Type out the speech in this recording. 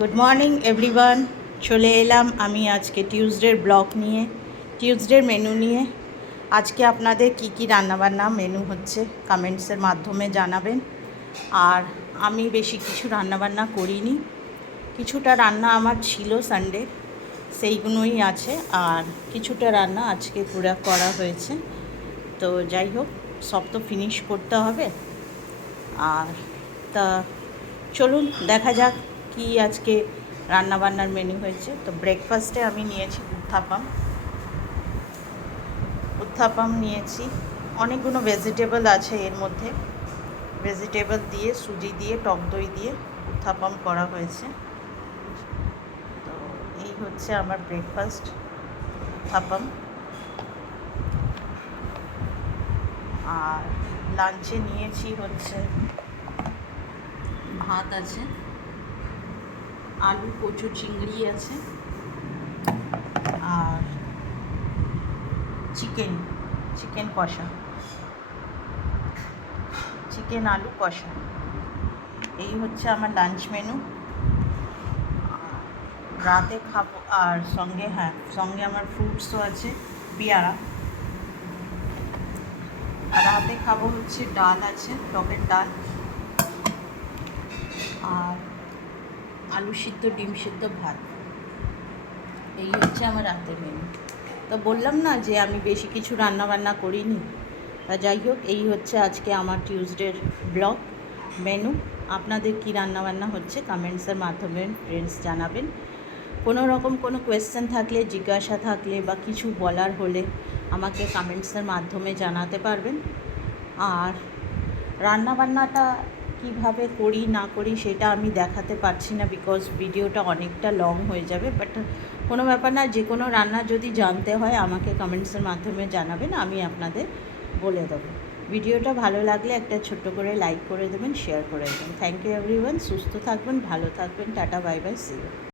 Good morning everyone, চলে এলাম আমি আজকে টিউসডের ব্লগ নিয়ে, টিউসডের মেনু নিয়ে। আজকে আপনাদের কি কি রান্নাবান্না মেনু হচ্ছে কমেন্টসের মাধ্যমে জানাবেন। আর আমি বেশি কিছু রান্নাবান্না করিনি, কিছুটা রান্না আমার ছিল সানডে, সেইগুলোই আছে। আর কিছুটা রান্না আজকে পুরো করা হয়েছে। তো যাই হোক, সব তো ফিনিশ করতে হবে। আর তা চলুন দেখা যাক কি আজকে রান্নাবান্নার মেনু হয়েছে। তো ব্রেকফাস্টে আমি নিয়েছি উত্থাপাম নিয়েছি। অনেকগুলো ভেজিটেবল আছে এর মধ্যে, ভেজিটেবল দিয়ে, সুজি দিয়ে, টক দই দিয়ে উত্থাপাম করা হয়েছে। তো এই হচ্ছে আমার ব্রেকফাস্ট, উত্থাপাম। আর লাঞ্চে নিয়েছি হচ্ছে ভাত আছে, আলু কচু চিংড়ি আছে, আর চিকেন কষা, চিকেন আলু কষা। এই হচ্ছে আমার লাঞ্চ মেনু। রাতে খাবো, আর সঙ্গে আমার ফ্রুটসও আছে, পেয়ারা। আর রাতে খাবো হচ্ছে ডাল আছে, টকের ডাল, আর আলু সিদ্ধ, ডিম সিদ্ধ, ভাত। এই হচ্ছে আমার রাতের মেনু। তো বললাম না যে আমি বেশি কিছু রান্নাবান্না করিনি। তা যাই হোক, এই হচ্ছে আজকে আমার টিউসডের ব্লগ মেনু। আপনাদের কি রান্নাবান্না হচ্ছে কমেন্টসের মাধ্যমে ফ্রেন্ডস জানাবেন। কোনো রকম কোনো কোয়েশ্চেন থাকলে, জিজ্ঞাসা থাকলে বা কিছু বলার হলে আমাকে কমেন্টসের মাধ্যমে জানাতে পারবেন। আর রান্নাবান্নাটা কিভাবে করি না করি সেটা আমি দেখাতে পারছি না, বিকজ ভিডিওটা অনেকটা লং হয়ে যাবে। বাট কোনো ব্যাপার না, যে কোনো রান্না যদি জানতে হয় আমাকে কমেন্টসের মাধ্যমে জানাবেন, আমি আপনাদের বলে দেবো। ভিডিওটা ভালো লাগলে একটা ছোট্ট করে লাইক করে দেবেন, শেয়ার করে দেবেন। Thank you everyone. সুস্থ থাকবেন, ভালো থাকবেন। Tata, bye bye, see you.